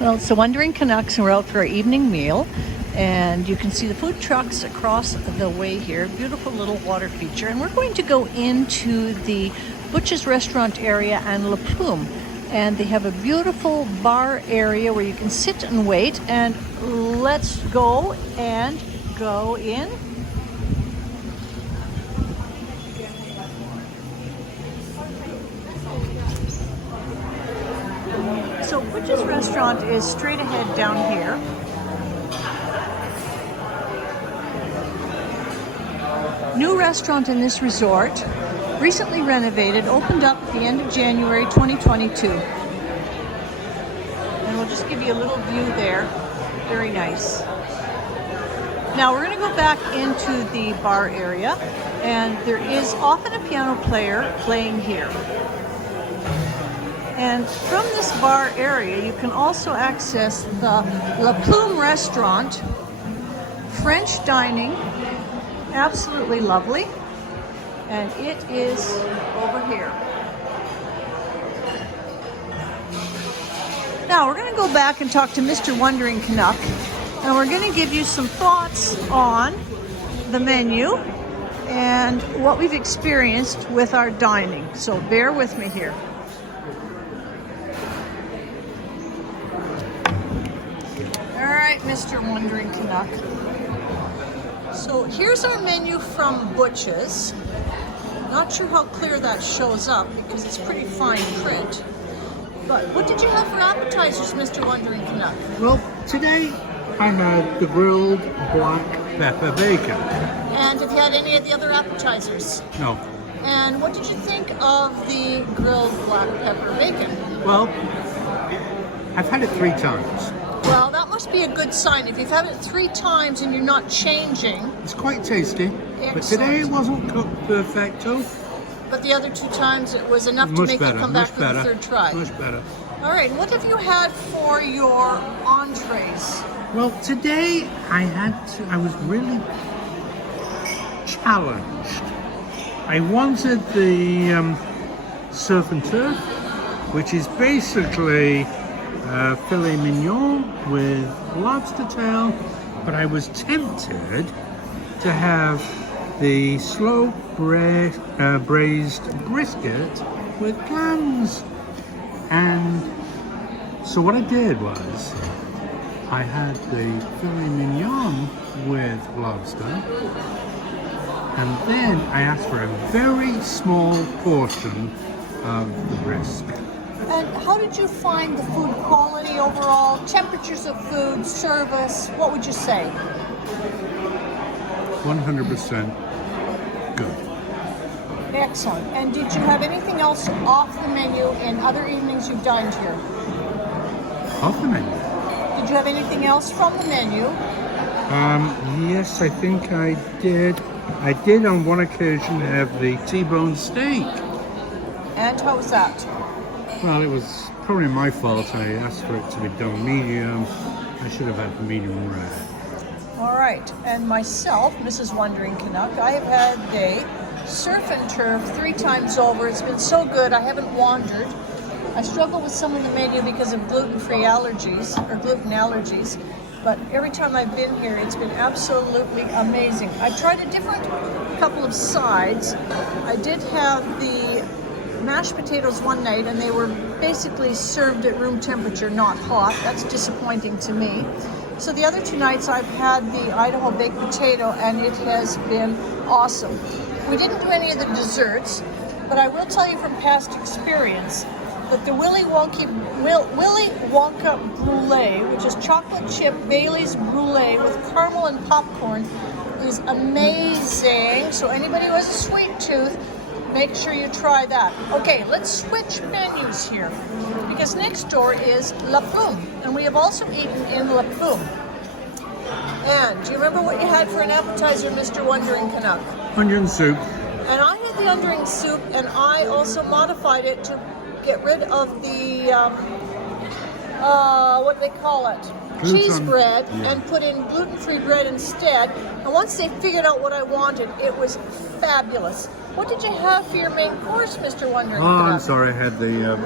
Well, it's the Wandering Canucks, and we're out for our evening meal. And you can see the food trucks across the way here. Beautiful little water feature. And we're going to go into the Butch's restaurant area and Plume. And they have a beautiful bar area where you can sit and wait. And let's go and go in. So Butch's restaurant is straight ahead down here. New restaurant in this resort, recently renovated, opened up at the end of January 2022. And we'll just give you a little view there. Very nice. Now we're going to go back into the bar area, and there is often a piano player playing here. And from this bar area, you can also access the Plume restaurant, French dining, absolutely lovely, and it is over here. Now we're going to go back and talk to Mr. Wandering Canuck, and we're going to give you some thoughts on the menu and what we've experienced with our dining. So bear with me here. Mr. Wandering Canuck. So here's our menu from Butch's. Not sure how clear that shows up because it's pretty fine print. But what did you have for appetizers, Mr. Wandering Canuck? Well, today I had the grilled black pepper bacon. And have you had any of the other appetizers? No. And what did you think of the grilled black pepper bacon? Well, I've had it 3 times. Well, that must be a good sign. If you've had it 3 times and you're not changing. It's quite tasty. Excellent. But today it wasn't cooked perfecto. But the other 2 times it was enough to make you come back for the 3rd try. Much better. All right, what have you had for your entrees? Well, today I was really challenged. I wanted the surf and turf, which is basically filet mignon with lobster tail, but I was tempted to have the slow braised brisket with clams. And so what I did was I had the filet mignon with lobster, and then I asked for a very small portion of the brisket. And how did you find the food quality overall? Temperatures of food, service, what would you say? 100% good. Excellent. And did you have anything else off the menu in other evenings you've dined here? Off the menu? Did you have anything else from the menu? Yes, I think I did. I did on one occasion have the T-bone steak. And how was that? Well, it was probably my fault. I asked for it to be done medium. I should have had medium rare. All right. And myself, Mrs. Wandering Canuck, I have had the surf and turf 3 times over. It's been so good. I haven't wandered. I struggle with some of the menu because of gluten-free allergies or gluten allergies. But every time I've been here, it's been absolutely amazing. I tried a different couple of sides. I did have the mashed potatoes one night, and they were basically served at room temperature, not hot. That's disappointing to me. So the other 2 nights I've had the Idaho baked potato, and it has been awesome. We didn't do any of the desserts, but I will tell you from past experience that the Willy Wonka Brulee, which is chocolate chip Bailey's Brulee with caramel and popcorn, is amazing. So anybody who has a sweet tooth, make sure you try that. Okay, let's switch menus here, because next door is Plume, and we have also eaten in Plume. And do you remember what you had for an appetizer, Mr. Wandering Canuck? Onion soup. And I had the onion soup, and I also modified it to get rid of the, what do they call it? Cheese bread, and put in gluten-free bread instead. And once they figured out what I wanted, it was fabulous. What did you have for your main course, Mr. Wandering Canuck? I'm sorry, I had the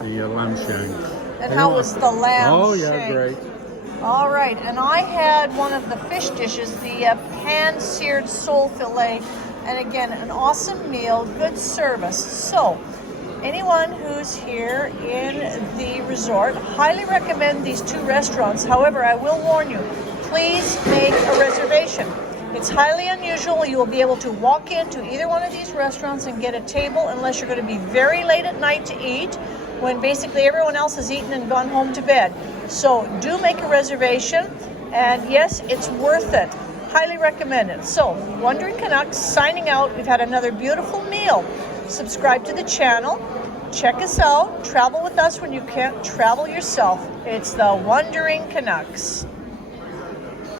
lamb shank. And how was the lamb Oh, yeah, shank? great. All right, and I had one of the fish dishes, the pan-seared sole fillet, and again, an awesome meal, good service. So, anyone who's here in the resort, highly recommend these two restaurants. However, I will warn you, please make a reservation. It's highly unusual. You will be able to walk into either one of these restaurants and get a table unless you're going to be very late at night to eat, when basically everyone else has eaten and gone home to bed. So do make a reservation, and yes, it's worth it. Highly recommend it. So, Wandering Canucks signing out. We've had another beautiful meal. Subscribe to the channel. Check us out. Travel with us when you can't travel yourself. It's the Wandering Canucks.